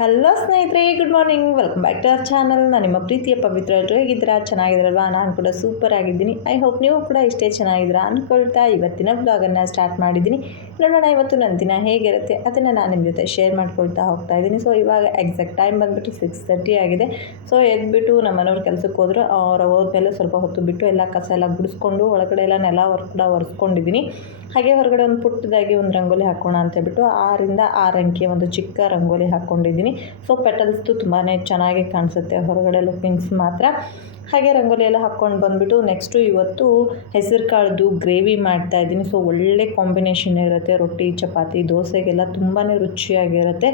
Hello ಸ್ನೇಹಿತರೆ good morning welcome back to our channel ನಾನು ನಿಮ್ಮ ಪ್ರೀತಿಯ ಪವಿತ್ರ ಎಲ್ಲರೂ ಹೇಗಿದ್ದೀರಾ? ಚೆನ್ನಾಗಿದ್ರಲ್ವಾ ನಾನು ಕೂಡ ಸೂಪರ್ ಆಗಿದ್ದೀನಿ. ಐ ಹೋಪ್ ನೀವು ಕೂಡ ಇಷ್ಟೇ ಚೆನ್ನಾಗಿದ್ದೀರಾ ಅಂದ್ಕೊಳ್ತಾ ಇವತ್ತಿನ ಬ್ಲಾಗನ್ನು ಸ್ಟಾರ್ಟ್ ಮಾಡಿದ್ದೀನಿ. ನೋಡೋಣ, ಇವತ್ತು ನನ್ನ ದಿನ ಹೇಗಿರುತ್ತೆ ಅದನ್ನು ನಾನು ನಿಮ್ಮ ಜೊತೆ ಶೇರ್ ಮಾಡ್ಕೊಳ್ತಾ ಹೋಗ್ತಾ ಇದ್ದೀನಿ. ಸೊ ಇವಾಗ ಎಕ್ಸಾಕ್ಟ್ ಟೈಮ್ ಬಂದುಬಿಟ್ಟು ಸಿಕ್ಸ್ ತರ್ಟಿ ಆಗಿದೆ. ಸೊ ಎದ್ಬಿಟ್ಟು ನಮ್ಮ ಮನೆಯವ್ರ ಕೆಲಸಕ್ಕೆ ಹೋದ್ರು. ಅವ್ರು ಹೋದ್ಮೇಲೆ ಸ್ವಲ್ಪ ಹೊತ್ತು ಬಿಟ್ಟು ಎಲ್ಲ ಕಸ ಎಲ್ಲ ಗುಡಿಸ್ಕೊಂಡು ಒಳಗಡೆ ಎಲ್ಲ ನೆಲ ಹೊರ, ಕೂಡ ಒರೆಸ್ಕೊಂಡಿದ್ದೀನಿ ಹಾಗೆ ಹೊರಗಡೆ ಒಂದು ಪುಟ್ಟದಾಗಿ ಒಂದು ರಂಗೋಲಿ ಹಾಕೋಣ ಅಂತ ಹೇಳ್ಬಿಟ್ಟು ಆರಿಂದ ಆರು ಅಂಕಿಯ ಒಂದು ಚಿಕ್ಕ ರಂಗೋಲಿ ಹಾಕ್ಕೊಂಡಿದ್ದೀನಿ ಸೊ ಪೆಟಲ್ಸ್ದು ತುಂಬಾ ಚೆನ್ನಾಗಿ ಕಾಣಿಸುತ್ತೆ ಹೊರಗಡೆ ಲುಕಿಂಗ್ಸ್ ಮಾತ್ರ. ಹಾಗೆ ರಂಗೋಲಿ ಎಲ್ಲ ಹಾಕ್ಕೊಂಡು ಬಂದುಬಿಟ್ಟು ನೆಕ್ಸ್ಟು ಇವತ್ತು ಹೆಸರು ಕಾಳ್ದು ಗ್ರೇವಿ ಮಾಡ್ತಾ ಇದ್ದೀನಿ. ಸೊ ಒಳ್ಳೆ ಕಾಂಬಿನೇಷನ್ ಇರುತ್ತೆ. ರೊಟ್ಟಿ, ಚಪಾತಿ, ದೋಸೆಗೆಲ್ಲ ತುಂಬಾ ರುಚಿಯಾಗಿರುತ್ತೆ.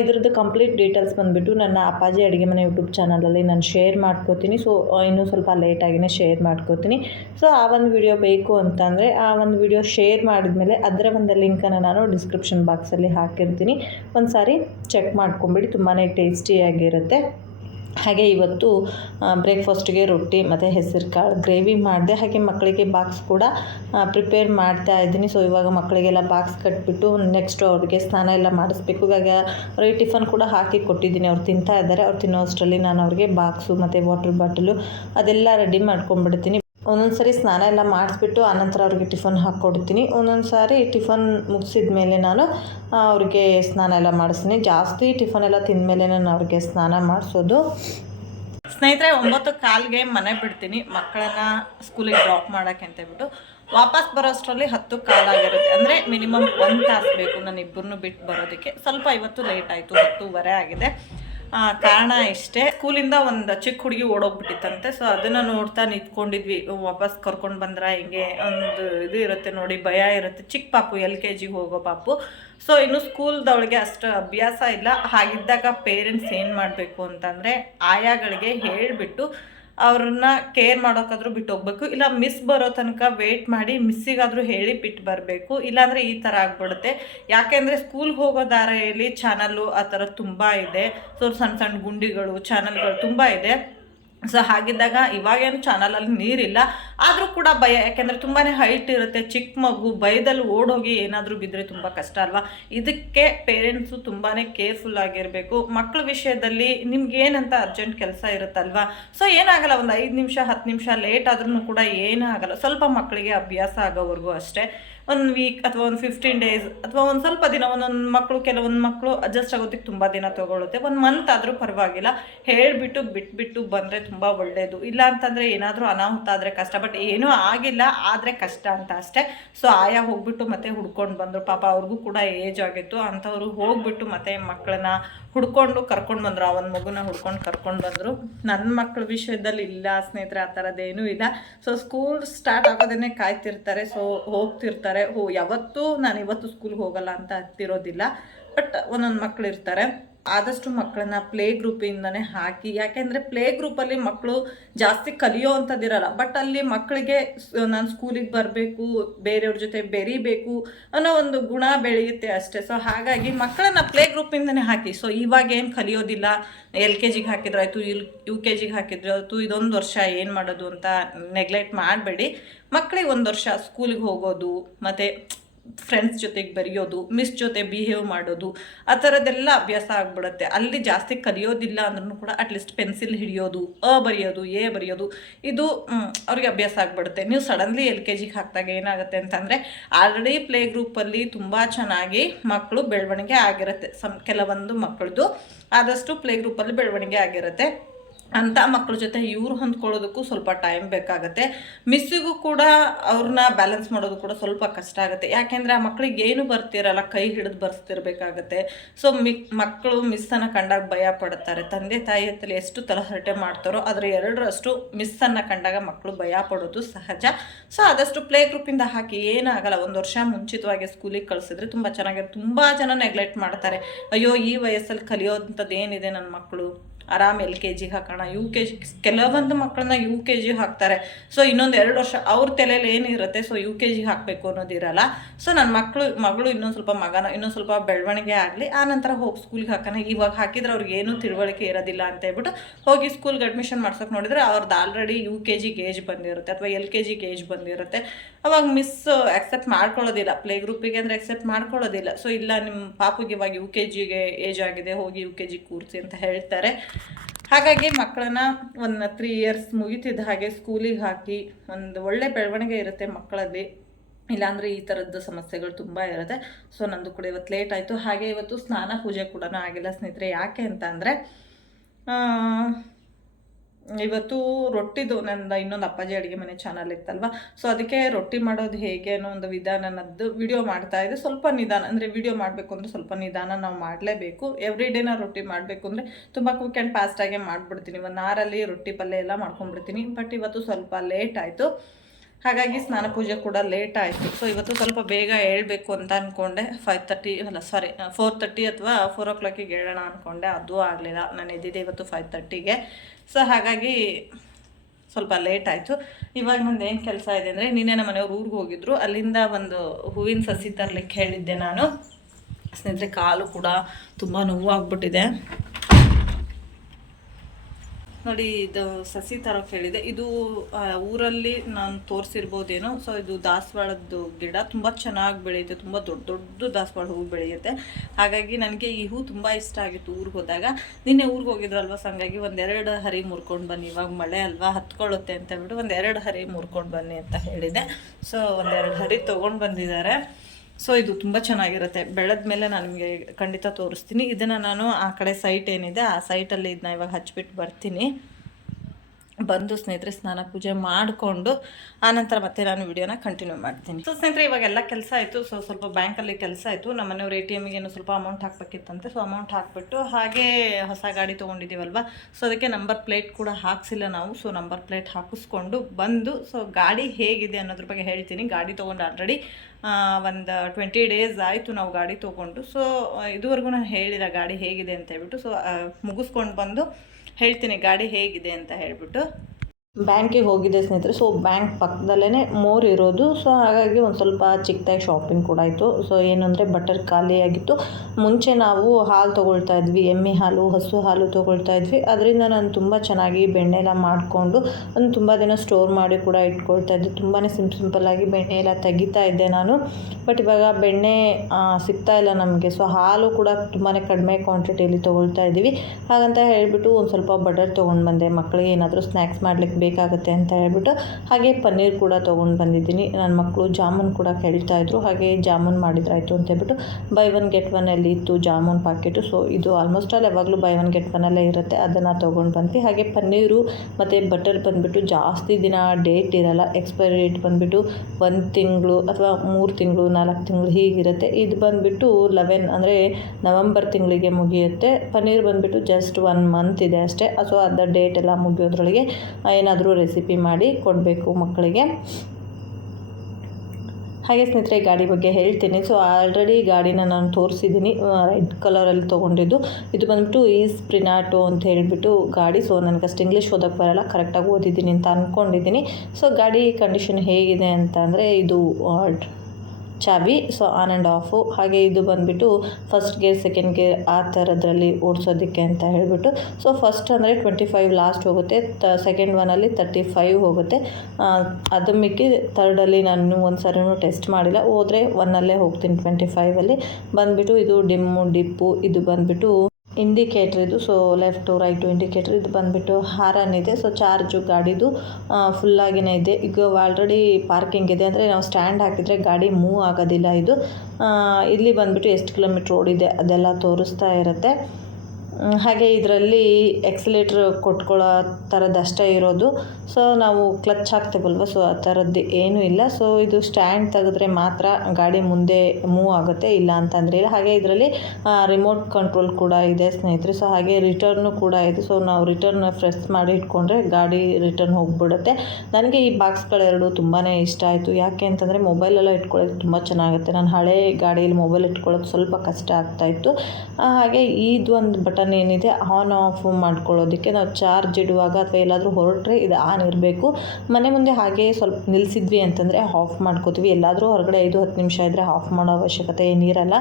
ಇದ್ರದ್ದು ಕಂಪ್ಲೀಟ್ ಡೀಟೇಲ್ಸ್ ಬಂದುಬಿಟ್ಟು ನನ್ನ ಅಪ್ಪಾಜಿ ಅಡುಗೆ ಮನೆ ಯೂಟ್ಯೂಬ್ ಚಾನಲಲ್ಲಿ ನಾನು ಶೇರ್ ಮಾಡ್ಕೋತೀನಿ. ಸೊ ಇನ್ನೂ ಸ್ವಲ್ಪ ಲೇಟಾಗಿನೇ ಶೇರ್ ಮಾಡ್ಕೋತೀನಿ. ಸೊ ಆ ಒಂದು ವಿಡಿಯೋ ಬೇಕು ಅಂತಂದರೆ, ಆ ಒಂದು ವಿಡಿಯೋ ಶೇರ್ ಮಾಡಿದ್ಮೇಲೆ ಅದರ ಒಂದು ಲಿಂಕನ್ನು ನಾನು ಡಿಸ್ಕ್ರಿಪ್ಷನ್ ಬಾಕ್ಸಲ್ಲಿ ಹಾಕಿರ್ತೀನಿ. ಒಂದು ಸಾರಿ ಚೆಕ್ ಮಾಡ್ಕೊಂಬಿಡಿ ತುಂಬಾ ಟೇಸ್ಟಿಯಾಗಿರುತ್ತೆ ಹಾಗೆ ಇವತ್ತು ಬ್ರೇಕ್ಫಾಸ್ಟ್ಗೆ ರೊಟ್ಟಿ, ಮತ್ತು ಹೆಸರು ಕಾಳು ಗ್ರೇವಿ ಮಾಡಿದೆ, ಹಾಗೆ ಮಕ್ಕಳಿಗೆ ಬಾಕ್ಸ್ ಕೂಡ ಪ್ರಿಪೇರ್ ಮಾಡ್ತಾ ಇದ್ದೀನಿ. ಸೊ ಇವಾಗ ಮಕ್ಕಳಿಗೆಲ್ಲ ಬಾಕ್ಸ್ ಕಟ್ಬಿಟ್ಟು ನೆಕ್ಸ್ಟು ಅವ್ರಿಗೆ ಸ್ನಾನ ಎಲ್ಲ ಮಾಡಿಸ್ಬೇಕು. ಇವಾಗ ಅವ್ರಿಗೆ ಟಿಫನ್ ಕೂಡ ಹಾಕಿ ಕೊಟ್ಟಿದ್ದೀನಿ. ಅವ್ರು ತಿಂತಾ ಇದ್ದಾರೆ. ಅವ್ರು ತಿನ್ನೋ ಅಷ್ಟರಲ್ಲಿ ನಾನು ಅವ್ರಿಗೆ ಬಾಕ್ಸು ಮತ್ತು ವಾಟರ್ ಬಾಟಲು ಅದೆಲ್ಲ ರೆಡಿ ಮಾಡ್ಕೊಂಡ್ಬಿಡ್ತೀನಿ. ಒಂದೊಂದು ಸಾರಿ ಸ್ನಾನ ಎಲ್ಲ ಮಾಡಿಸ್ಬಿಟ್ಟು ಆನಂತರ ಅವ್ರಿಗೆ ಟಿಫನ್ ಹಾಕ್ಕೊಡ್ತೀನಿ. ಒಂದೊಂದು ಸಾರಿ ಟಿಫನ್ ಮುಗಿಸಿದ ಮೇಲೆ ನಾನು ಅವ್ರಿಗೆ ಸ್ನಾನ ಎಲ್ಲ ಮಾಡಿಸ್ತೀನಿ. ಜಾಸ್ತಿ ಟಿಫನ್ ಎಲ್ಲ ತಿಂದಮೇಲೆ ನಾನು ಅವ್ರಿಗೆ ಸ್ನಾನ ಮಾಡಿಸೋದು. ಸ್ನೇಹಿತರೆ, ಒಂಬತ್ತು ಕಾಲ್ಗೆ ಮನೆ ಬಿಡ್ತೀನಿ. ಮಕ್ಕಳನ್ನ ಸ್ಕೂಲಿಗೆ ಡ್ರಾಪ್ ಮಾಡೋಕ್ಕೆ ಅಂತ ಹೇಳ್ಬಿಟ್ಟು. ವಾಪಸ್ ಬರೋಷ್ಟರಲ್ಲಿ ಹತ್ತು ಕಾಲಾಗಿರುತ್ತೆ. ಅಂದರೆ ಮಿನಿಮಮ್ ಒಂದು ತಾಸು ಬೇಕು ನಾನು ಇಬ್ಬರನ್ನು ಬಿಟ್ಟು ಬರೋದಕ್ಕೆ. ಸ್ವಲ್ಪ ಇವತ್ತು ಲೇಟ್ ಆಯಿತು, ಹತ್ತುವರೆ ಆಗಿದೆ. ಕಾರಣ ಇಷ್ಟೇ. ಸ್ಕೂಲಿಂದ ಒಂದು ಚಿಕ್ಕ ಹುಡುಗಿ ಓಡೋಗ್ಬಿಟ್ಟಿತ್ತಂತೆ. ಸೊ ಅದನ್ನು ನೋಡ್ತಾ ನಿಂತ್ಕೊಂಡಿದ್ವಿ. ವಾಪಸ್ ಕರ್ಕೊಂಡು ಬಂದ್ರ ಹಿಂಗೆ ಒಂದು ಇದು ಇರುತ್ತೆ ನೋಡಿ, ಭಯ ಇರುತ್ತೆ. ಚಿಕ್ಕ ಪಾಪು, ಎಲ್ ಕೆ ಜಿಗೆ ಹೋಗೋ ಪಾಪು. ಸೊ ಇನ್ನು ಸ್ಕೂಲ್ದವಳಿಗೆ ಅಷ್ಟು ಅಭ್ಯಾಸ ಇಲ್ಲ. ಹಾಗಿದ್ದಾಗ ಪೇರೆಂಟ್ಸ್ ಏನು ಮಾಡಬೇಕು ಅಂತಂದರೆ ಆಯಾಗಳಿಗೆ ಹೇಳಿಬಿಟ್ಟು ಅವ್ರನ್ನ ಕೇರ್ ಮಾಡೋಕ್ಕಾದ್ರೂ ಬಿಟ್ಟು ಹೋಗ್ಬೇಕು ಇಲ್ಲ ಮಿಸ್ ಬರೋ ತನಕ ವೇಟ್ ಮಾಡಿ ಮಿಸ್ಸಿಗಾದರೂ ಹೇಳಿ ಬಿಟ್ಟು ಬರಬೇಕು. ಇಲ್ಲಾಂದರೆ ಈ ಥರ ಆಗ್ಬಿಡುತ್ತೆ. ಯಾಕೆಂದರೆ ಸ್ಕೂಲ್ಗೆ ಹೋಗೋ ದಾರಿಯಲ್ಲಿ ಚಾನಲ್ಲು ಆ ಥರ ತುಂಬ ಇದೆ. ಸೊ ಸಣ್ಣ ಸಣ್ಣ ಗುಂಡಿಗಳು ಚಾನಲ್ಗಳು ತುಂಬ ಇದೆ. ಸೊ ಹಾಗಿದ್ದಾಗ ಇವಾಗೇನು ಚಾನಲಲ್ಲಿ ನೀರಿಲ್ಲ. ಆದರೂ ಕೂಡ ಭಯ, ಯಾಕೆಂದರೆ ತುಂಬಾ ಹೈಟ್ ಇರುತ್ತೆ. ಚಿಕ್ಕ ಮಗು ಭಯದಲ್ಲಿ ಓಡೋಗಿ ಏನಾದರೂ ಬಿದ್ದರೆ ತುಂಬ ಕಷ್ಟ ಅಲ್ವಾ? ಇದಕ್ಕೆ ಪೇರೆಂಟ್ಸು ತುಂಬಾ ಕೇರ್ಫುಲ್ ಆಗಿರಬೇಕು. ಮಕ್ಕಳ ವಿಷಯದಲ್ಲಿ ನಿಮ್ಗೇನಂತ ಅರ್ಜೆಂಟ್ ಕೆಲಸ ಇರುತ್ತಲ್ವಾ? ಸೊ ಏನಾಗಲ್ಲ, ಒಂದು ಐದು ನಿಮಿಷ, ಹತ್ತು ನಿಮಿಷ ಲೇಟ್ ಆದ್ರೂ ಕೂಡ ಏನೂ ಆಗಲ್ಲ. ಸ್ವಲ್ಪ ಮಕ್ಕಳಿಗೆ ಅಭ್ಯಾಸ ಆಗೋವರೆಗೂ ಅಷ್ಟೇ. ಒಂದು ವೀಕ್ ಅಥವಾ ಒಂದು ಫಿಫ್ಟೀನ್ ಡೇಸ್ ಅಥವಾ ಒಂದು ಸ್ವಲ್ಪ ದಿನ, ಒಂದೊಂದು ಮಕ್ಕಳು ಕೆಲವೊಂದು ಮಕ್ಕಳು ಅಡ್ಜಸ್ಟ್ ಆಗೋದಕ್ಕೆ ತುಂಬ ದಿನ ತಗೊಳ್ಳುತ್ತೆ. ಒಂದು ಮಂತ್ ಆದರೂ ಪರವಾಗಿಲ್ಲ. ಹೇಳಿಬಿಟ್ಟು, ಬಿಟ್ಬಿಟ್ಟು ಬಂದರೆ ತುಂಬ ಒಳ್ಳೆಯದು ಇಲ್ಲ ಅಂತಂದರೆ ಏನಾದರೂ ಅನಾಹುತ ಆದರೆ ಕಷ್ಟ. ಬಟ್ ಏನೂ ಆಗಿಲ್ಲ, ಆದರೆ ಕಷ್ಟ ಅಂತ ಅಷ್ಟೇ. ಸೊ ಆಯಾ ಹೋಗ್ಬಿಟ್ಟು ಮತ್ತೆ ಹುಡ್ಕೊಂಡು ಬಂದರು. ಪಾಪ ಅವ್ರಿಗೂ ಕೂಡ ಏಜ್ ಆಗಿತ್ತು. ಅಂಥವ್ರು ಹೋಗ್ಬಿಟ್ಟು ಮತ್ತೆ ಮಕ್ಕಳನ್ನ ಹುಡ್ಕೊಂಡು ಕರ್ಕೊಂಡು ಬಂದರು. ಆ ಒಂದು ಮಗುನ ಹುಡ್ಕೊಂಡು ಕರ್ಕೊಂಡು ಬಂದರು. ನನ್ನ ಮಕ್ಕಳ ವಿಷಯದಲ್ಲಿ ಇಲ್ಲ ಸ್ನೇಹಿತರೆ, ಆ ಥರದ್ದೇನೂ ಇಲ್ಲ. ಸೊ ಸ್ಕೂಲ್ ಸ್ಟಾರ್ಟ್ ಆಗೋದನ್ನೇ ಕಾಯ್ತಿರ್ತಾರೆ. ಸೊ ಹೋಗ್ತಿರ್ತಾರೆ. ಹೋ ಯಾವತ್ತೂ ನಾನು ಇವತ್ತು ಸ್ಕೂಲ್ಗೆ ಹೋಗಲ್ಲ ಅಂತ ಅಂತಿರೋದಿಲ್ಲ ಬಟ್ ಒಂದೊಂದು ಮಕ್ಕಳು ಇರ್ತಾರೆ ಆದಷ್ಟು ಮಕ್ಕಳನ್ನ ಪ್ಲೇ ಗ್ರೂಪಿಂದನೇ ಹಾಕಿ, ಯಾಕೆಂದರೆ ಪ್ಲೇ ಗ್ರೂಪಲ್ಲಿ ಮಕ್ಕಳು ಜಾಸ್ತಿ ಕಲಿಯೋ ಅಂಥದ್ದಿರಲ್ಲ. ಬಟ್ ಅಲ್ಲಿ ಮಕ್ಕಳಿಗೆ ನಾನು ಸ್ಕೂಲಿಗೆ ಬರಬೇಕು, ಬೇರೆಯವ್ರ ಜೊತೆ ಬೆರಿಬೇಕು ಅನ್ನೋ ಒಂದು ಗುಣ ಬೆಳೆಯುತ್ತೆ ಅಷ್ಟೇ. ಸೊ ಹಾಗಾಗಿ ಮಕ್ಕಳನ್ನ ಪ್ಲೇ ಗ್ರೂಪಿಂದನೇ ಹಾಕಿ. ಸೊ ಇವಾಗ ಏನು ಕಲಿಯೋದಿಲ್ಲ. ಎಲ್ ಕೆ ಜಿಗೆ ಹಾಕಿದ್ರೆ ಆಯಿತು, ಇಲ್ ಯು ಕೆ ಜಿಗೆ ಹಾಕಿದ್ರೆ ಆಯಿತು, ಇದೊಂದು ವರ್ಷ ಏನು ಮಾಡೋದು ಅಂತ ನೆಗ್ಲೆಕ್ಟ್ ಮಾಡಬೇಡಿ. ಮಕ್ಕಳಿಗೆ ಒಂದು ವರ್ಷ ಸ್ಕೂಲಿಗೆ ಹೋಗೋದು, ಮತ್ತು ಫ್ರೆಂಡ್ಸ್ ಜೊತೆಗೆ ಬರೆಯೋದು ಮಿಸ್ ಜೊತೆ ಬಿಹೇವ್ ಮಾಡೋದು, ಆ ಥರದ್ದೆಲ್ಲ ಅಭ್ಯಾಸ ಆಗ್ಬಿಡುತ್ತೆ. ಅಲ್ಲಿ ಜಾಸ್ತಿ ಕಲಿಯೋದಿಲ್ಲ ಅಂದ್ರೂ ಕೂಡ ಅಟ್ಲೀಸ್ಟ್ ಪೆನ್ಸಿಲ್ ಹಿಡಿಯೋದು, ಅ ಬರೆಯೋದು, ಎ ಬರೆಯೋದು, ಇದು ಅವ್ರಿಗೆ ಅಭ್ಯಾಸ ಆಗ್ಬಿಡುತ್ತೆ. ನೀವು ಸಡನ್ಲಿ ಎಲ್ ಕೆ ಜಿಗೆ ಹಾಕಿದಾಗ ಏನಾಗುತ್ತೆ ಅಂತಂದರೆ ಆಲ್ರೆಡಿ ಪ್ಲೇ ಗ್ರೂಪಲ್ಲಿ ತುಂಬ ಚೆನ್ನಾಗಿ ಮಕ್ಕಳು ಬೆಳವಣಿಗೆ ಆಗಿರುತ್ತೆ. ಸಮ್, ಕೆಲವೊಂದು ಮಕ್ಕಳದು ಆದಷ್ಟು ಪ್ಲೇ ಗ್ರೂಪಲ್ಲಿ ಬೆಳವಣಿಗೆ ಆಗಿರುತ್ತೆ. ಅಂಥ ಮಕ್ಕಳ ಜೊತೆ ಇವ್ರು ಹೊಂದ್ಕೊಳ್ಳೋದಕ್ಕೂ ಸ್ವಲ್ಪ ಟೈಮ್ ಬೇಕಾಗುತ್ತೆ. ಮಿಸ್ಸಿಗೂ ಕೂಡ ಅವ್ರನ್ನ ಬ್ಯಾಲೆನ್ಸ್ ಮಾಡೋದು ಕೂಡ ಸ್ವಲ್ಪ ಕಷ್ಟ ಆಗುತ್ತೆ. ಯಾಕೆಂದರೆ ಆ ಮಕ್ಕಳಿಗೆ ಏನು ಬರ್ತಿರಲ್ಲ, ಕೈ ಹಿಡಿದು ಬರ್ಸ್ತಿರ್ಬೇಕಾಗತ್ತೆ. ಸೊ ಮಿ ಮಕ್ಕಳು ಮಿಸ್ಸನ್ನು ಕಂಡಾಗ ಭಯ ಪಡ್ತಾರೆ. ತಂದೆ, ತಾಯಿ ಹತ್ತಲ್ಲಿ ಎಷ್ಟು ತಲಹರಟೆ ಮಾಡ್ತಾರೋ ಅದರ ಎರಡರಷ್ಟು ಮಿಸ್ಸನ್ನು ಕಂಡಾಗ ಮಕ್ಕಳು ಭಯ ಪಡೋದು ಸಹಜ. ಸೊ ಆದಷ್ಟು ಪ್ಲೇ ಗ್ರೂಪಿಂದ ಹಾಕಿ ಏನಾಗಲ್ಲ ಒಂದು ವರ್ಷ ಮುಂಚಿತವಾಗಿ ಸ್ಕೂಲಿಗೆ ಕಳಿಸಿದ್ರೆ ತುಂಬ ಚೆನ್ನಾಗಿರುತ್ತೆ ತುಂಬ ಜನ ನೆಗ್ಲೆಕ್ಟ್ ಮಾಡ್ತಾರೆ. ಅಯ್ಯೋ, ಈ ವಯಸ್ಸಲ್ಲಿ ಕಲಿಯೋಂಥದ್ದು ಏನಿದೆ ನನ್ನ ಮಕ್ಕಳು ಆರಾಮ್ ಎಲ್ ಕೆ ಜಿಗೆ ಹಾಕೋಣ. ಯು ಕೆ ಜಿ ಕೆಲವೊಂದು ಮಕ್ಕಳನ್ನ ಯು ಕೆ ಜಿ ಹಾಕ್ತಾರೆ. ಸೊ ಇನ್ನೊಂದು ಎರಡು ವರ್ಷ ಅವ್ರ ತಲೆಯಲ್ಲಿ ಏನಿರುತ್ತೆ ಸೊ ಯು ಕೆ ಜಿಗೆ ಹಾಕಬೇಕು ಅನ್ನೋದಿರಲ್ಲ ಸೊ ನನ್ನ ಮಕ್ಕಳು ಮಗಳು ಇನ್ನೊಂದು ಸ್ವಲ್ಪ ಮಗನ, ಇನ್ನೊಂದು ಸ್ವಲ್ಪ ಬೆಳವಣಿಗೆ ಆಗಲಿ, ಆ ನಂತರ ಹೋಗಿ ಸ್ಕೂಲ್ಗೆ ಹಾಕೋಣ. ಇವಾಗ ಹಾಕಿದ್ರೆ ಅವ್ರಿಗೆ ಏನು ತಿಳುವಳಿಕೆ ಇರೋದಿಲ್ಲ ಅಂತ ಹೇಳ್ಬಿಟ್ಟು ಹೋಗಿ ಸ್ಕೂಲ್ಗೆ ಅಡ್ಮಿಷನ್ ಮಾಡ್ಸೋಕೆ ನೋಡಿದ್ರೆ ಅವ್ರದ್ದು ಆಲ್ರೆಡಿ ಯು ಕೆ ಜಿಗೆ ಏಜ್ ಬಂದಿರುತ್ತೆ ಅಥವಾ ಎಲ್ ಕೆ ಜಿಗೆ ಏಜ್ ಬಂದಿರುತ್ತೆ. ಅವಾಗ ಮಿಸ್ ಆಕ್ಸೆಪ್ಟ್ ಮಾಡ್ಕೊಳ್ಳೋದಿಲ್ಲ. ಪ್ಲೇ ಗ್ರೂಪಿಗೆ ಅಂದರೆ ಅಕ್ಸೆಪ್ಟ್ ಮಾಡ್ಕೊಳ್ಳೋದಿಲ್ಲ. ಸೊ ಇಲ್ಲ ನಿಮ್ಮ ಪಾಪುಗೆ ಇವಾಗ ಯು ಕೆ ಜಿಗೆ ಏಜ್ ಆಗಿದೆ, ಹೋಗಿ ಯು ಕೆ ಜಿ ಕೂರಿಸಿ ಅಂತ ಹೇಳ್ತಾರೆ. ಹಾಗಾಗಿ ಮಕ್ಕಳನ್ನ ಒಂದು ತ್ರೀ ಇಯರ್ಸ್ ಮುಗಿತಿದ್ದ ಹಾಗೆ ಸ್ಕೂಲಿಗೆ ಹಾಕಿ ಒಂದು ಒಳ್ಳೆ ಬೆಳವಣಿಗೆ ಇರುತ್ತೆ ಮಕ್ಕಳಲ್ಲಿ. ಇಲ್ಲಾಂದರೆ ಈ ಥರದ್ದು ಸಮಸ್ಯೆಗಳು ತುಂಬ ಇರುತ್ತೆ. ಸೊ ನಂದು ಕೂಡ ಇವತ್ತು ಲೇಟ್ ಆಯಿತು. ಹಾಗೆ ಇವತ್ತು ಸ್ನಾನ, ಪೂಜೆ ಕೂಡ ಆಗಿಲ್ಲ ಸ್ನೇಹಿತರೆ. ಯಾಕೆ ಅಂತ ಅಂದರೆ ಇವತ್ತು ರೊಟ್ಟಿದು ನನ್ನ ಇನ್ನೊಂದು ಅಪ್ಪಾಜಿ ಅಡುಗೆ ಮನೆ ಚಾನಲ್ ಇತ್ತಲ್ವ? ಸೊ ಅದಕ್ಕೆ ರೊಟ್ಟಿ ಮಾಡೋದು ಹೇಗೆ ಅನ್ನೋ ಒಂದು ವಿಧಾನನದ್ದು ವಿಡಿಯೋ ಮಾಡ್ತಾ ಇದೆ ಸ್ವಲ್ಪ ನಿಧಾನ, ಅಂದರೆ ವಿಡಿಯೋ ಮಾಡಬೇಕು ಅಂದರೆ ಸ್ವಲ್ಪ ನಿಧಾನ ನಾವು ಮಾಡಲೇಬೇಕು. ಎವ್ರಿ ಡೇ ರೊಟ್ಟಿ ಮಾಡಬೇಕು ಅಂದರೆ ತುಂಬ ಕ್ವಿಕ್ ಆ್ಯಂಡ್ ಫಾಸ್ಟಾಗೆ ಮಾಡಿಬಿಡ್ತೀನಿ. ಒಂದು ನಾರಲ್ಲಿ ರೊಟ್ಟಿ ಪಲ್ಯ ಎಲ್ಲ ಮಾಡ್ಕೊಂಡ್ಬಿಡ್ತೀನಿ. ಬಟ್ ಇವತ್ತು ಸ್ವಲ್ಪ ಲೇಟ್ ಆಯಿತು. ಹಾಗಾಗಿ ಸ್ನಾನ ಪೂಜೆ ಕೂಡ ಲೇಟ್ ಆಯಿತು. ಸೊ ಇವತ್ತು ಸ್ವಲ್ಪ ಬೇಗ ಹೇಳಬೇಕು ಅಂತ ಅಂದ್ಕೊಂಡೆ ಫೈವ್ ತರ್ಟಿ ಅಲ್ಲ ಸಾರಿ ಫೋರ್ ತರ್ಟಿ ಅಥವಾ ಫೋರ್ ಓ ಕ್ಲಾಕಿಗೆ ಹೇಳೋಣ ಅಂದ್ಕೊಂಡೆ ಅದು ಆಗಲಿಲ್ಲ. ನಾನು ಎದ್ದಿದ್ದೆ ಇವತ್ತು ಫೈವ್ ತರ್ಟಿಗೆ ಸೊ ಹಾಗಾಗಿ ಸ್ವಲ್ಪ ಲೇಟ್ ಆಯಿತು. ಇವಾಗ ನಂದು ಏನು ಕೆಲಸ ಇದೆ ಅಂದರೆ, ನಿನ್ನೆ ನಮ್ಮ ಮನೆಯವ್ರು ಊರಿಗೆ ಹೋಗಿದ್ರು. ಅಲ್ಲಿಂದ ಒಂದು ಹೂವಿನ ಸಸಿ ತರಲಿಕ್ಕೆ ಹೇಳಿದ್ದೆ ನಾನು. ಸ್ನೇಹಿತರೆ, ಕಾಲು ಕೂಡ ತುಂಬ ನೋವಾಗ್ಬಿಟ್ಟಿದೆ. ನೋಡಿ, ಇದು ಸಸಿ ತರೋಕೆ ಹೇಳಿದೆ ಇದು ಊರಲ್ಲಿ ನಾನು ತೋರಿಸಿರ್ಬೋದೇನೋ ಸೊ ಇದು ದಾಸವಾಳದ್ದು ಗಿಡ ತುಂಬ ಚೆನ್ನಾಗಿ ಬೆಳೆಯುತ್ತೆ, ತುಂಬ ದೊಡ್ಡ ದೊಡ್ಡ ದಾಸವಾಳ ಹೂವು ಬೆಳೆಯುತ್ತೆ. ಹಾಗಾಗಿ ನನಗೆ ಈ ಹೂ ತುಂಬ ಇಷ್ಟ ಆಗಿತ್ತು ಊರಿಗೆ ಹೋದಾಗ. ನಿನ್ನೆ ಊರಿಗೆ ಹೋಗಿದ್ರಲ್ವ ಸೊ ಹಂಗಾಗಿ ಒಂದೆರಡು ಹರಿ ಮುರ್ಕೊಂಡು ಬನ್ನಿ, ಇವಾಗ ಮಳೆ ಅಲ್ವಾ ಹತ್ಕೊಳ್ಳುತ್ತೆ ಅಂತ ಹೇಳ್ಬಿಟ್ಟು ಒಂದೆರಡು ಹರಿ ಮುರ್ಕೊಂಡು ಬನ್ನಿ ಅಂತ ಹೇಳಿದೆ. ಸೊ ಒಂದೆರಡು ಹರಿ ತೊಗೊಂಡು ಬಂದಿದ್ದಾರೆ. ಸೊ ಇದು ತುಂಬ ಚೆನ್ನಾಗಿರುತ್ತೆ. ಬೆಳೆದ ಮೇಲೆ ನಾನು ನಿಮಗೆ ಖಂಡಿತ ತೋರಿಸ್ತೀನಿ. ಇದನ್ನು ನಾನು ಆ ಕಡೆ ಸೈಟ್ ಏನಿದೆ, ಆ ಸೈಟಲ್ಲಿ ಇದನ್ನ ಇವಾಗ ಹಚ್ಬಿಟ್ಟು ಬರ್ತೀನಿ. ಬಂದು ಸ್ನೇಹಿತರೆ ಸ್ನಾನ ಪೂಜೆ ಮಾಡಿಕೊಂಡು, ಆನಂತರ ಮತ್ತೆ ನಾನು ವಿಡಿಯೋನ ಕಂಟಿನ್ಯೂ ಮಾಡ್ತೀನಿ. ಸೊ ಸ್ನೇಹಿತರೆ, ಇವಾಗ ಎಲ್ಲ ಕೆಲಸ ಆಯಿತು. ಸೊ ಸ್ವಲ್ಪ ಬ್ಯಾಂಕಲ್ಲಿ ಕೆಲಸ ಆಯಿತು. ನಮ್ಮ ಮನೆಯವ್ರು ಎ ಟಿ ಎಮ್ಗೆ ಏನೋ ಸ್ವಲ್ಪ ಅಮೌಂಟ್ ಹಾಕಬೇಕಿತ್ತಂತೆ. ಸೊ ಅಮೌಂಟ್ ಹಾಕ್ಬಿಟ್ಟು ಹಾಗೆ ಹೊಸ ಗಾಡಿ ತೊಗೊಂಡಿದ್ದೀವಲ್ವ ಸೊ ಅದಕ್ಕೆ ನಂಬರ್ ಪ್ಲೇಟ್ ಕೂಡ ಹಾಕ್ಸಿಲ್ಲ ನಾವು. ಸೊ ನಂಬರ್ ಪ್ಲೇಟ್ ಹಾಕಿಸ್ಕೊಂಡು ಬಂದು ಸೊ ಗಾಡಿ ಹೇಗಿದೆ ಅನ್ನೋದ್ರ ಬಗ್ಗೆ ಹೇಳ್ತೀನಿ. ಗಾಡಿ ತೊಗೊಂಡು ಆಲ್ರೆಡಿ ಒಂದು ಟ್ವೆಂಟಿ ಡೇಸ್ ಆಯಿತು ನಾವು ಗಾಡಿ ತೊಗೊಂಡು. ಸೊ ಇದುವರೆಗೂ ನಾನು ಹೇಳಿದ ಗಾಡಿ ಹೇಗಿದೆ ಅಂತ ಹೇಳ್ಬಿಟ್ಟು ಸೊ ಮುಗಿಸ್ಕೊಂಡು ಬಂದು ಹೇಳ್ತೀನಿ ಗಾಡಿ ಹೇಗಿದೆ ಅಂತ ಹೇಳ್ಬಿಟ್ಟು. ಬ್ಯಾಂಕಿಗೆ ಹೋಗಿದ್ದೆ ಸ್ನೇಹಿತರೆ. ಸೊ ಬ್ಯಾಂಕ್ ಪಕ್ಕದಲ್ಲೇ ಮೋರ್ ಇರೋದು. ಸೊ ಹಾಗಾಗಿ ಒಂದು ಸ್ವಲ್ಪ ಚಿಕ್ಕದಾಗಿ ಶಾಪಿಂಗ್ ಕೂಡ ಆಯಿತು. ಸೊ ಏನಂದರೆ ಬಟರ್ ಖಾಲಿಯಾಗಿತ್ತು ಮುಂಚೆ ನಾವು ಹಾಲು ತೊಗೊಳ್ತಾ ಇದ್ವಿ. ಎಮ್ಮೆ ಹಾಲು, ಹಸು ಹಾಲು ತೊಗೊಳ್ತಾ ಇದ್ವಿ. ಅದರಿಂದ ನಾನು ತುಂಬ ಚೆನ್ನಾಗಿ ಬೆಣ್ಣೆ ಎಲ್ಲ ಮಾಡಿಕೊಂಡು, ಒಂದು ತುಂಬ ದಿನ ಸ್ಟೋರ್ ಮಾಡಿ ಕೂಡ ಇಟ್ಕೊಳ್ತಾ ಇದ್ದೆ. ತುಂಬಾ ಸಿಂಪ್ ಸಿಂಪಲ್ಲಾಗಿ ಬೆಣ್ಣೆ ಎಲ್ಲ ತೆಗಿತಾ ಇದ್ದೆ ನಾನು. ಬಟ್ ಇವಾಗ ಬೆಣ್ಣೆ ಸಿಗ್ತಾ ಇಲ್ಲ ನಮಗೆ. ಸೊ ಹಾಲು ಕೂಡ ತುಂಬಾ ಕಡಿಮೆ ಕ್ವಾಂಟಿಟಿಯಲ್ಲಿ ತೊಗೊಳ್ತಾ ಇದ್ದೀವಿ. ಹಾಗಂತ ಹೇಳಿಬಿಟ್ಟು ಒಂದು ಸ್ವಲ್ಪ ಬಟರ್ ತೊಗೊಂಡು ಬಂದೆ. ಮಕ್ಕಳಿಗೆ ಏನಾದರೂ ಸ್ನ್ಯಾಕ್ಸ್ ಮಾಡ್ಲಿಕ್ಕೆ ಬೇಕಾಗುತ್ತೆ ಅಂತ ಹೇಳ್ಬಿಟ್ಟು ಹಾಗೆ ಪನ್ನೀರ್ ಕೂಡ ತೊಗೊಂಡು ಬಂದಿದ್ದೀನಿ. ನನ್ನ ಮಕ್ಕಳು ಜಾಮೂನ್ ಕೂಡ ಕೇಳ್ತಾ ಇದ್ರು. ಹಾಗೆ ಜಾಮೂನ್ ಮಾಡಿದ್ರಾಯ್ತು ಅಂತ ಹೇಳ್ಬಿಟ್ಟು ಬೈ ಒನ್ ಗೆಟ್ ಒನ್ ಅಲ್ಲಿ ಇತ್ತು ಜಾಮೂನ್ ಪ್ಯಾಕೆಟು ಸೊ ಇದು ಆಲ್ಮೋಸ್ಟ್ ಆಲ್ ಯಾವಾಗಲೂ ಬೈ ಒನ್ ಗೆಟ್ ಒನ್ನಲ್ಲೇ ಇರುತ್ತೆ. ಅದನ್ನು ತೊಗೊಂಡು ಬಂದ್ವಿ. ಹಾಗೆ ಪನ್ನೀರು ಮತ್ತು ಬಟರ್ ಬಂದುಬಿಟ್ಟು ಜಾಸ್ತಿ ದಿನ ಡೇಟ್ ಇರಲ್ಲ. ಎಕ್ಸ್ಪೈರಿ ಡೇಟ್ ಬಂದುಬಿಟ್ಟು ಒಂದು ತಿಂಗಳು ಅಥವಾ ಮೂರು ತಿಂಗಳು, ನಾಲ್ಕು ತಿಂಗಳು ಹೀಗಿರುತ್ತೆ. ಇದು ಬಂದುಬಿಟ್ಟು ಲೆವೆನ್ ಅಂದರೆ ನವಂಬರ್ ತಿಂಗಳಿಗೆ ಮುಗಿಯುತ್ತೆ. ಪನ್ನೀರ್ ಬಂದುಬಿಟ್ಟು ಜಸ್ಟ್ ಒನ್ ಮಂತ್ ಇದೆ ಅಷ್ಟೇ. ಸೊ ಅದರ ಡೇಟ್ ಎಲ್ಲ ಮುಗಿಯೋದ್ರೊಳಗೆ ಏನಾದರೂ ರೆಸಿಪಿ ಮಾಡಿ ಕೊಡಬೇಕು ಮಕ್ಕಳಿಗೆ. ಹಾಗೆ ಸ್ನೇಹಿತರೆ ಗಾಡಿ ಬಗ್ಗೆ ಹೇಳ್ತೀನಿ. ಸೊ ಆಲ್ರೆಡಿ ಗಾಡಿನ ನಾನು ತೋರಿಸಿದ್ದೀನಿ. ರೆಡ್ ಕಲರಲ್ಲಿ ತೊಗೊಂಡಿದ್ದು. ಇದು ಬಂದ್ಬಿಟ್ಟು ಈಸ್ ಪ್ರಿನಾಟೋ ಅಂತ ಹೇಳಿಬಿಟ್ಟು ಗಾಡಿ. ಸೊ ನನಗೆ ಅಷ್ಟು ಇಂಗ್ಲೀಷ್ ಓದೋಕ್ಕೆ ಬರಲ್ಲ. ಕರೆಕ್ಟಾಗಿ ಓದಿದ್ದೀನಿ ಅಂತ ಅಂದ್ಕೊಂಡಿದ್ದೀನಿ ಸೊ ಗಾಡಿ ಕಂಡೀಷನ್ ಹೇಗಿದೆ ಅಂತ ಅಂದರೆ ಇದು ಚಾವಿ ಸೊ ಆನ್ ಆ್ಯಂಡ್ ಆಫು ಹಾಗೆ ಇದು ಬಂದುಬಿಟ್ಟು ಫಸ್ಟ್ ಗೇರ್ ಸೆಕೆಂಡ್ ಗೇರ್ ಆ ಥರದ್ರಲ್ಲಿ ಓಡಿಸೋದಕ್ಕೆ ಅಂತ ಹೇಳಿಬಿಟ್ಟು ಸೊ ಫಸ್ಟ್ ಅಂದರೆ ಟ್ವೆಂಟಿ ಫೈವ್ ಲಾಸ್ಟ್ ಹೋಗುತ್ತೆ ತ ಸೆಕೆಂಡ್ ಒನಲ್ಲಿ ತರ್ಟಿ ಫೈವ್ ಹೋಗುತ್ತೆ. ಅದು ಮಿಕ್ಕಿ ತರ್ಡಲ್ಲಿ ನಾನು ಒಂದು ಸರಿನೂ ಟೆಸ್ಟ್ ಮಾಡಿಲ್ಲ. ಹೋದರೆ ಒನ್ನಲ್ಲೇ ಹೋಗ್ತೀನಿ ಟ್ವೆಂಟಿ ಫೈವಲ್ಲಿ ಬಂದುಬಿಟ್ಟು ಇದು ಡಿಮ್ಮು, ಡಿಪ್ಪು, ಇದು ಬಂದುಬಿಟ್ಟು ಇಂಡಿಕೇಟ್ರ್ ಇದು ಸೊ ಲೆಫ್ಟು ರೈಟು ಇಂಡಿಕೇಟ್ರ್ ಇದು ಬಂದುಬಿಟ್ಟು ಹಾರನ್ ಇದೆ. ಸೊ ಚಾರ್ಜು ಗಾಡಿದು ಫುಲ್ಲಾಗಿನೇ ಇದೆ. ಈಗ ಆಲ್ರೆಡಿ ಪಾರ್ಕಿಂಗ್ ಇದೆ ಅಂದರೆ ನಾವು ಸ್ಟ್ಯಾಂಡ್ ಹಾಕಿದರೆ ಗಾಡಿ ಮೂವ್ ಆಗೋದಿಲ್ಲ ಇದು. ಇಲ್ಲಿ ಬಂದುಬಿಟ್ಟು ಎಷ್ಟು ಕಿಲೋಮೀಟ್ರ್ ಓಡಿದೆ ಅದೆಲ್ಲ ತೋರಿಸ್ತಾ ಇರುತ್ತೆ. ಹಾಗೆ ಇದರಲ್ಲಿ ಎಕ್ಸಲೇಟ್ರ್ ಕೊಟ್ಕೊಳ್ಳೋ ಥರದ್ದಷ್ಟೇ ಇರೋದು. ಸೊ ನಾವು ಕ್ಲಚ್ ಹಾಕ್ತೇವಲ್ವ? ಸೊ ಆ ಥರದ್ದು ಏನೂ ಇಲ್ಲ. ಸೊ ಇದು ಸ್ಟ್ಯಾಂಡ್ ತೆಗೆದ್ರೆ ಮಾತ್ರ ಗಾಡಿ ಮುಂದೆ ಮೂವ್ ಆಗುತ್ತೆ, ಇಲ್ಲ ಅಂತಂದರೆ ಇಲ್ಲ. ಹಾಗೆ ಇದರಲ್ಲಿ ರಿಮೋಟ್ ಕಂಟ್ರೋಲ್ ಕೂಡ ಇದೆ ಸ್ನೇಹಿತರೆ. ಸೊ ಹಾಗೆ ರಿಟರ್ನು ಕೂಡ ಇದೆ. ಸೊ ನಾವು ರಿಟರ್ನ್ ಫ್ರೆಸ್ ಮಾಡಿ ಇಟ್ಕೊಂಡ್ರೆ ಗಾಡಿ ರಿಟರ್ನ್ ಹೋಗ್ಬಿಡುತ್ತೆ. ನನಗೆ ಈ ಬಾಕ್ಸ್ಗಳೆರಡು ತುಂಬಾ ಇಷ್ಟ ಆಯಿತು. ಯಾಕೆ ಅಂತಂದರೆ ಮೊಬೈಲೆಲ್ಲ ಇಟ್ಕೊಳ್ಳೋದು ತುಂಬ ಚೆನ್ನಾಗುತ್ತೆ. ನಾನು ಹಳೆ ಗಾಡಿಯಲ್ಲಿ ಮೊಬೈಲ್ ಇಟ್ಕೊಳ್ಳೋದು ಸ್ವಲ್ಪ ಕಷ್ಟ ಆಗ್ತಾಯಿತ್ತು ಹಾಗೆ ಒಂದು ಬಟನ್ ಬಟನ್ ಏನಿದೆ ಆನ್ ಆಫ್ ಮಾಡ್ಕೊಳ್ಳೋದಕ್ಕೆ ನಾವು ಚಾರ್ಜ್ ಇಡುವಾಗ ಅಥವಾ ಎಲ್ಲಾದರೂ ಹೊರಟ್ರೆ ಇದು ಆನ್ ಇರಬೇಕು. ಮನೆ ಮುಂದೆ ಹಾಗೆ ಸ್ವಲ್ಪ ನಿಲ್ಲಿಸಿದ್ವಿ ಅಂತಂದರೆ ಆಫ್ ಮಾಡ್ಕೋತೀವಿ. ಎಲ್ಲಾದರೂ ಹೊರಗಡೆ ಐದು, ಹತ್ತು ನಿಮಿಷ ಇದ್ದರೆ ಆಫ್ ಮಾಡೋ ಅವಶ್ಯಕತೆ ಏನಿರಲ್ಲ.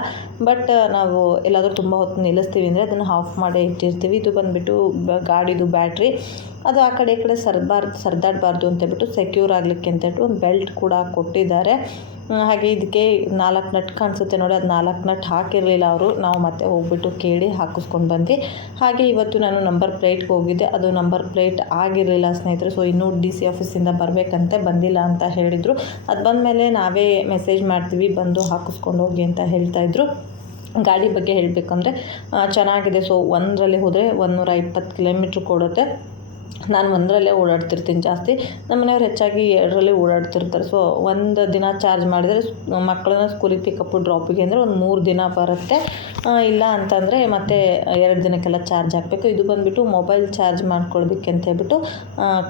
ಬಟ್ ನಾವು ಎಲ್ಲಾದರೂ ತುಂಬ ಹೊತ್ತು ನಿಲ್ಲಿಸ್ತೀವಿ ಅಂದರೆ ಅದನ್ನು ಆಫ್ ಮಾಡೇ ಇಟ್ಟಿರ್ತೀವಿ. ಇದು ಬಂದುಬಿಟ್ಟು ಗಾಡಿದು ಬ್ಯಾಟ್ರಿ ಅದು ಆ ಕಡೆ ಈ ಕಡೆ ಸರ್ಬಾರ್ದು ಸರ್ದಾಡಬಾರ್ದು ಅಂತೇಳ್ಬಿಟ್ಟು ಸೆಕ್ಯೂರ್ ಆಗಲಿಕ್ಕೆ ಅಂತೇಳ್ಬಿಟ್ಟು ಒಂದು ಬೆಲ್ಟ್ ಕೂಡ ಕೊಟ್ಟಿದ್ದಾರೆ. ಹಾಗೆ ಇದಕ್ಕೆ ನಾಲ್ಕು ನಟ್ ಕಾಣಿಸುತ್ತೆ ನೋಡಿ, ಅದು ನಾಲ್ಕು ನಟ್ ಹಾಕಿರಲಿಲ್ಲ ಅವರು. ನಾವು ಮತ್ತೆ ಹೋಗ್ಬಿಟ್ಟು ಕೇಳಿ ಹಾಕಿಸ್ಕೊಂಡು ಬಂದ್ವಿ. ಹಾಗೆ ಇವತ್ತು ನಾನು ನಂಬರ್ ಪ್ಲೇಟ್ಗೆ ಹೋಗಿದ್ದೆ. ಅದು ನಂಬರ್ ಪ್ಲೇಟ್ ಆಗಿರಲಿಲ್ಲ ಸ್ನೇಹಿತರು, ಸೊ ಇನ್ನೂ ಡಿ ಸಿ ಆಫೀಸಿಂದ ಬರಬೇಕಂತೆ, ಬಂದಿಲ್ಲ ಅಂತ ಹೇಳಿದರು. ಅದು ಬಂದಮೇಲೆ ನಾವೇ ಮೆಸೇಜ್ ಮಾಡ್ತೀವಿ, ಬಂದು ಹಾಕಿಸ್ಕೊಂಡು ಹೋಗಿ ಅಂತ ಹೇಳ್ತಾಯಿದ್ರು ಗಾಡಿ ಬಗ್ಗೆ ಹೇಳಬೇಕಂದ್ರೆ ಚೆನ್ನಾಗಿದೆ. ಸೊ ಒಂದರಲ್ಲಿ ಹೋದರೆ ಒಂದೂರ ಇಪ್ಪತ್ತು ಕಿಲೋಮೀಟ್ರ್ ಕೊಡುತ್ತೆ. ನಾನು ಒಂದರಲ್ಲೇ ಓಡಾಡ್ತಿರ್ತೀನಿ ಜಾಸ್ತಿ. ನಮ್ಮ ಮನೆಯವ್ರು ಹೆಚ್ಚಾಗಿ ಎರಡರಲ್ಲಿ ಓಡಾಡ್ತಿರ್ತಾರೆ. ಸೊ ಒಂದು ದಿನ ಚಾರ್ಜ್ ಮಾಡಿದರೆ ಮಕ್ಕಳನ್ನ ಸ್ಕೂಲಿಗೆ ಪಿಕಪ್ಪು ಡ್ರಾಪಿಗೆ ಅಂದರೆ ಒಂದು ಮೂರು ದಿನ ಬರುತ್ತೆ. ಇಲ್ಲ ಅಂತಂದರೆ ಮತ್ತೆ ಎರಡು ದಿನಕ್ಕೆಲ್ಲ ಚಾರ್ಜ್ ಹಾಕಬೇಕು. ಇದು ಬಂದುಬಿಟ್ಟು ಮೊಬೈಲ್ ಚಾರ್ಜ್ ಮಾಡ್ಕೊಳ್ಳೋದಕ್ಕೆ ಅಂತ ಹೇಳ್ಬಿಟ್ಟು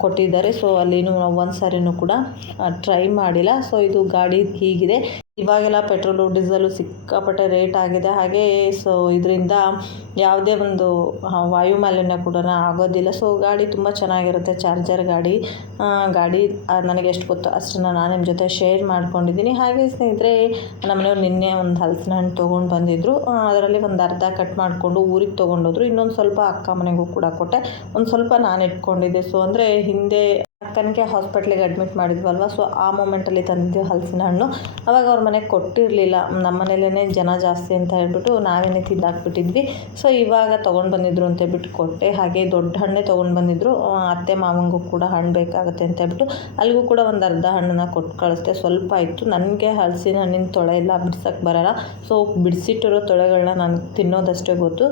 ಕೊಟ್ಟಿದ್ದಾರೆ. ಸೊ ಅಲ್ಲಿನೂ ನಾವು ಒಂದು ಸಾರಿನೂ ಕೂಡ ಟ್ರೈ ಮಾಡಿಲ್ಲ. ಸೊ ಇದು ಗಾಡಿ ಹೀಗಿದೆ. ಇವಾಗೆಲ್ಲ ಪೆಟ್ರೋಲು, ಡೀಸೆಲು ಸಿಕ್ಕಾಪಟ್ಟೆ ರೇಟ್ ಆಗಿದೆ. ಹಾಗೆ ಸೊ ಇದರಿಂದ ಯಾವುದೇ ಒಂದು ವಾಯು ಮಾಲಿನ್ಯ ಕೂಡ ಆಗೋದಿಲ್ಲ. ಸೊ ಗಾಡಿ ತುಂಬ ಚೆನ್ನಾಗಿರುತ್ತೆ, ಚಾರ್ಜರ್ ಗಾಡಿ. ಗಾಡಿ ನನಗೆ ಎಷ್ಟು ಗೊತ್ತು ಅಷ್ಟನ್ನು ನಾನು ನಿಮ್ಮ ಜೊತೆ ಶೇರ್ ಮಾಡ್ಕೊಂಡಿದ್ದೀನಿ. ಹಾಗೆ ಸ್ನೇಹಿತರೆ ನಮ್ಮನೆಯವ್ರು ನಿನ್ನೆ ಒಂದು ಹಲಸಿನ ಹಣ್ಣು ತೊಗೊಂಡು ಬಂದಿದ್ದರು ಅದರಲ್ಲಿ ಒಂದು ಅರ್ಧ ಕಟ್ ಮಾಡಿಕೊಂಡು ಊರಿಗೆ ತೊಗೊಂಡೋದ್ರು. ಇನ್ನೊಂದು ಸ್ವಲ್ಪ ಅಕ್ಕ ಮನೆಗೂ ಕೂಡ ಕೊಟ್ಟೆ. ಒಂದು ಸ್ವಲ್ಪ ನಾನು ಇಟ್ಕೊಂಡಿದ್ದೆ. ಸೊ ಅಂದರೆ ಹಿಂದೆ ಅಕ್ಕನಿಗೆ ಹಾಸ್ಪಿಟ್ಲಿಗೆ ಅಡ್ಮಿಟ್ ಮಾಡಿದ್ವಲ್ವ? ಸೊ ಆ ಮೂಮೆಂಟಲ್ಲಿ ತಂದಿದ್ದೆ ಹಲಸಿನ ಹಣ್ಣು. ಅವಾಗ ಅವ್ರ ಮನೆಗೆ ಕೊಟ್ಟಿರಲಿಲ್ಲ. ನಮ್ಮ ಮನೇಲೇ ಜನ ಜಾಸ್ತಿ ಅಂತ ಹೇಳ್ಬಿಟ್ಟು ನಾವೇನೇ ತಿಂದಾಕ್ಬಿಟ್ಟಿದ್ವಿ. ಸೊ ಇವಾಗ ತೊಗೊಂಡು ಬಂದಿದ್ರು ಅಂತ ಹೇಳ್ಬಿಟ್ಟು ಕೊಟ್ಟೆ. ಹಾಗೆ ದೊಡ್ಡ ಹಣ್ಣೇ ತೊಗೊಂಡು ಬಂದಿದ್ರು. ಅತ್ತೆ ಮಾವಂಗೂ ಕೂಡ ಹಣ್ಣು ಬೇಕಾಗುತ್ತೆ ಅಂತ ಹೇಳ್ಬಿಟ್ಟು ಅಲ್ಲಿಗೂ ಕೂಡ ಒಂದು ಅರ್ಧ ಹಣ್ಣನ್ನು ಕೊಟ್ಟು ಕಳಿಸ್ದೆ. ಸ್ವಲ್ಪ ಇತ್ತು ನನಗೆ ಹಲಸಿನ ಹಣ್ಣಿನ ತೊಳೆ ಎಲ್ಲ ಬಿಡ್ಸೋಕ್ಕೆ ಬರೋಲ್ಲ. ಸೊ ಬಿಡಿಸಿಟ್ಟಿರೋ ತೊಳೆಗಳನ್ನ ನಾನು ತಿನ್ನೋದಷ್ಟೇ ಗೊತ್ತು.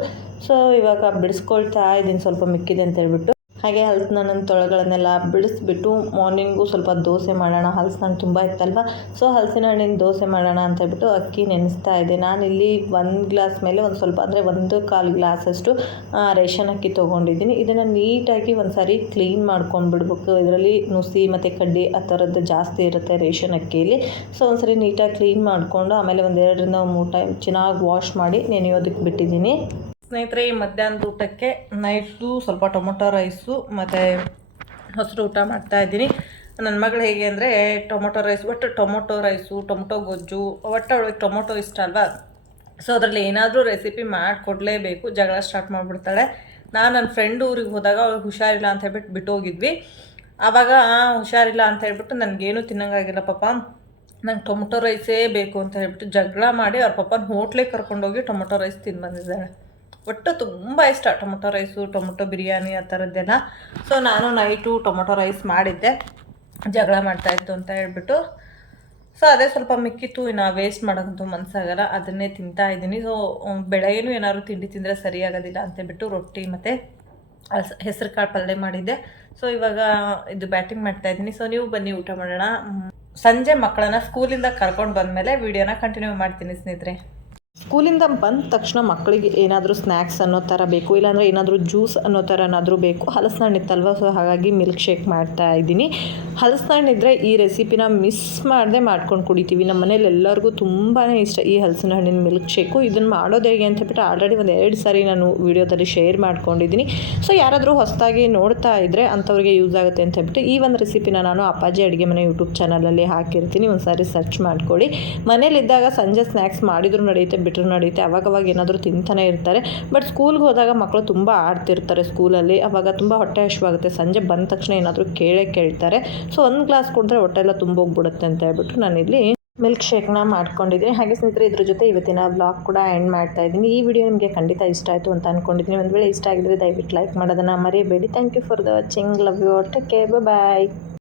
ಸೊ ಇವಾಗ ಬಿಡಿಸ್ಕೊಳ್ತಾ ಇದ್ದೀನಿ. ಸ್ವಲ್ಪ ಮಿಕ್ಕಿದೆ ಅಂತ ಹೇಳ್ಬಿಟ್ಟು. ಹಾಗೆ ಹಲಸಿನ ತೊಳೆಗಳನ್ನೆಲ್ಲ ಬಿಡಿಸ್ಬಿಟ್ಟು ಮಾರ್ನಿಂಗು ಸ್ವಲ್ಪ ದೋಸೆ ಮಾಡೋಣ. ಹಲಸಿನ ಹಣ್ಣು ತುಂಬ ಇತ್ತಲ್ವ? ಸೊ ಹಲಸಿನ ಹಣ್ಣಿನ ದೋಸೆ ಮಾಡೋಣ ಅಂತ ಹೇಳ್ಬಿಟ್ಟು ಅಕ್ಕಿ ನೆನೆಸ್ತಾ ಇದ್ದೆ. ನಾನಿಲ್ಲಿ ಒಂದು ಗ್ಲಾಸ್ ಮೇಲೆ ಒಂದು ಸ್ವಲ್ಪ, ಅಂದರೆ ಒಂದು ಕಾಲು ಗ್ಲಾಸಷ್ಟು ರೇಷನ್ ಅಕ್ಕಿ ತೊಗೊಂಡಿದ್ದೀನಿ. ಇದನ್ನು ನೀಟಾಗಿ ಒಂದು ಸಾರಿ ಕ್ಲೀನ್ ಮಾಡ್ಕೊಂಡು ಬಿಡ್ಬೇಕು. ಇದರಲ್ಲಿ ನುಸಿ ಮತ್ತು ಕಡ್ಡಿ ಆ ಥರದ್ದು ಜಾಸ್ತಿ ಇರುತ್ತೆ ರೇಷನ್ ಅಕ್ಕಿಯಲ್ಲಿ ಸೊ ಒಂದ್ಸರಿ ನೀಟಾಗಿ ಕ್ಲೀನ್ ಮಾಡಿಕೊಂಡು ಆಮೇಲೆ ಒಂದು ಎರಡರಿಂದ ಮೂರು ಟೈಮ್ ಚೆನ್ನಾಗಿ ವಾಶ್ ಮಾಡಿ ನೆನೆಯೋದಕ್ಕೆ ಬಿಟ್ಟಿದ್ದೀನಿ. ಸ್ನೇಹಿತರೆ, ಈ ಮಧ್ಯಾಹ್ನದ ಊಟಕ್ಕೆ ನೈಟು ಸ್ವಲ್ಪ ಟೊಮೊಟೊ ರೈಸು ಮತ್ತು ಮೊಸರು ಊಟ ಮಾಡ್ತಾ ಇದ್ದೀನಿ. ನನ್ನ ಮಗಳು ಹೇಗೆ ಅಂದರೆ, ಟೊಮೊಟೊ ರೈಸ್, ಒಟ್ಟು ಟೊಮೊಟೊ ರೈಸು, ಟೊಮೊಟೊ ಗೊಜ್ಜು, ಒಟ್ಟು ಅವಳಿಗೆ ಟೊಮೊಟೊ ಇಷ್ಟ ಅಲ್ವಾ? ಸೊ ಅದರಲ್ಲಿ ಏನಾದರೂ ರೆಸಿಪಿ ಮಾಡಿಕೊಡ್ಲೇಬೇಕು. ಜಗಳ ಸ್ಟಾರ್ಟ್ ಮಾಡಿಬಿಡ್ತಾಳೆ. ನಾನು ನನ್ನ ಫ್ರೆಂಡ್ ಊರಿಗೆ ಹೋದಾಗ ಅವಳು ಹುಷಾರಿಲ್ಲ ಅಂತ ಹೇಳ್ಬಿಟ್ಟು ಬಿಟ್ಟು ಹೋಗಿದ್ವಿ ಆವಾಗ ಹುಷಾರಿಲ್ಲ ಅಂತ ಹೇಳ್ಬಿಟ್ಟು ನನಗೇನು ತಿನ್ನಂಗಾಗಿಲ್ಲ ಪಾಪ. ನಂಗೆ ಟೊಮೊಟೊ ರೈಸೇ ಬೇಕು ಅಂತ ಹೇಳ್ಬಿಟ್ಟು ಜಗಳ ಮಾಡಿ ಅವ್ರ ಪಪ್ಪನ ಹೋಟ್ಲಿಗೆ ಕರ್ಕೊಂಡೋಗಿ ಟೊಮೊಟೊ ರೈಸ್ ತಿಂದು ಬಂದಿದ್ದಾಳೆ. ಒಟ್ಟು ತುಂಬ ಇಷ್ಟ. ಟೊಮೊಟೊ ರೈಸು, ಟೊಮೊಟೊ ಬಿರಿಯಾನಿ ಆ ಥರದ್ದೆಲ್ಲ. ಸೊ ನಾನು ನೈಟು ಟೊಮೊಟೊ ರೈಸ್ ಮಾಡಿದ್ದೆ. ಜಗಳ ಮಾಡ್ತಾಯಿತ್ತು ಅಂತ ಹೇಳ್ಬಿಟ್ಟು. ಸೊ ಅದೇ ಸ್ವಲ್ಪ ಮಿಕ್ಕಿತ್ತು. ಇನ್ನು ವೇಸ್ಟ್ ಮಾಡೋಕ್ಕಂತೂ ಮನಸ್ಸಾಗಲ್ಲ ಅದನ್ನೇ ತಿಂತಾ ಇದ್ದೀನಿ. ಸೊ ಬೆಳಗ್ಗೆನೂ ಏನಾದ್ರು ತಿಂಡಿ ತಿಂದರೆ ಸರಿಯಾಗೋದಿಲ್ಲ ಅಂತೇಳ್ಬಿಟ್ಟು ರೊಟ್ಟಿ ಮತ್ತು ಹೆಸರು ಕಾಳು ಪಲ್ಯ ಮಾಡಿದ್ದೆ. ಸೊ ಇವಾಗ ಇದು ಬ್ಯಾಟಿಂಗ್ ಮಾಡ್ತಾ ಇದ್ದೀನಿ. ಸೊ ನೀವು ಬನ್ನಿ ಊಟ ಮಾಡೋಣ. ಸಂಜೆ ಮಕ್ಕಳನ್ನ ಸ್ಕೂಲಿಂದ ಕರ್ಕೊಂಡು ಬಂದಮೇಲೆ ವಿಡಿಯೋನ ಕಂಟಿನ್ಯೂ ಮಾಡ್ತೀನಿ ಸ್ನೇಹಿತರೆ. ಸ್ಕೂಲಿಂದ ಬಂದ ತಕ್ಷಣ ಮಕ್ಕಳಿಗೆ ಏನಾದರೂ ಸ್ನ್ಯಾಕ್ಸ್ ಅನ್ನೋ ಥರ ಬೇಕು, ಇಲ್ಲಾಂದರೆ ಏನಾದರೂ ಜ್ಯೂಸ್ ಅನ್ನೋ ಥರನಾದರೂ ಬೇಕು. ಹಲಸಿನ ಇತ್ತಲ್ವ? ಸೊ ಹಾಗಾಗಿ ಮಿಲ್ಕ್ ಶೇಕ್ ಮಾಡ್ತಾ ಇದ್ದೀನಿ. ಹಲಸಿನ ಇದ್ದರೆ ಈ ರೆಸಿಪಿನ ಮಿಸ್ ಮಾಡದೆ ಮಾಡ್ಕೊಂಡು ಕುಡಿತೀವಿ. ನಮ್ಮ ಮನೇಲಿ ಎಲ್ಲರಿಗೂ ತುಂಬಾ ಇಷ್ಟ ಈ ಹಲಸಿನ ಹಣ್ಣಿನ ಮಿಲ್ಕ್ ಶೇಕು. ಇದನ್ನು ಮಾಡೋದು ಹೇಗೆ ಅಂತ ಹೇಳ್ಬಿಟ್ಟು ಆಲ್ರೆಡಿ ಒಂದು ಎರಡು ಸಾರಿ ನಾನು ವೀಡಿಯೋದಲ್ಲಿ ಶೇರ್ ಮಾಡ್ಕೊಂಡಿದ್ದೀನಿ. ಸೊ ಯಾರಾದರೂ ಹೊಸದಾಗಿ ನೋಡ್ತಾ ಇದ್ದರೆ ಅಂಥವ್ರಿಗೆ ಯೂಸ್ ಆಗುತ್ತೆ ಅಂತ ಹೇಳ್ಬಿಟ್ಟು ಈ ಒಂದು ರೆಸಿಪಿನ ನಾನು ಅಪ್ಪಾಜಿ ಅಡುಗೆ ಮನೆ ಯೂಟ್ಯೂಬ್ ಚಾನಲಲ್ಲಿ ಹಾಕಿರ್ತೀನಿ. ಒಂದು ಸಾರಿ ಸರ್ಚ್ ಮಾಡ್ಕೊಳ್ಳಿ. ಮನೇಲಿದ್ದಾಗ ಸಂಜೆ ಸ್ನ್ಯಾಕ್ಸ್ ಮಾಡಿದ್ರು ನಡೆಯುತ್ತೆ. ಬಿಟ್ಟರು ನಡೆಯುತ್ತೆ. ಅವಾಗವಾಗ ಏನಾದರೂ ತಿಂತಾನೆ ಇರ್ತಾರೆ. ಬಟ್ ಸ್ಕೂಲ್ಗೆ ಹೋದಾಗ ಮಕ್ಕಳು ತುಂಬ ಆಡ್ತಿರ್ತಾರೆ ಸ್ಕೂಲಲ್ಲಿ. ಅವಾಗ ತುಂಬ ಹೊಟ್ಟೆ ಹಶುವಾಗುತ್ತೆ ಸಂಜೆ ಬಂದ ತಕ್ಷಣ ಏನಾದರೂ ಕೇಳೇ ಕೇಳ್ತಾರೆ. ಸೊ ಒಂದು ಗ್ಲಾಸ್ ಕುಡಿದ್ರೆ ಹೊಟ್ಟೆ ಎಲ್ಲ ತುಂಬೋಗ್ಬಿಡುತ್ತೆ ಅಂತ ಹೇಳ್ಬಿಟ್ಟು ನಾನಿಲ್ಲಿ ಮಿಲ್ಕ್ ಶೇಕ್ನ ಮಾಡ್ಕೊಂಡಿದ್ದೀನಿ. ಹಾಗೆ ಸ್ನೇಹಿತರೆ, ಇದ್ರ ಜೊತೆ ಇವತ್ತಿನ ಬ್ಲಾಗ್ ಕೂಡ ಎಂಡ್ ಮಾಡ್ತಾ ಇದ್ದೀನಿ. ಈ ವಿಡಿಯೋ ನಿಮಗೆ ಖಂಡಿತ ಇಷ್ಟ ಆಯಿತು ಅಂತ ಅಂದ್ಕೊಂಡಿದ್ದೀನಿ ಒಂದು ವೇಳೆ ಇಷ್ಟ ಆಗಿದ್ರೆ ದಯವಿಟ್ಟು ಲೈಕ್ ಮಾಡೋದನ್ನು ಮರೆಯಬೇಡಿ thank you for the watching. Love you take care. Bye.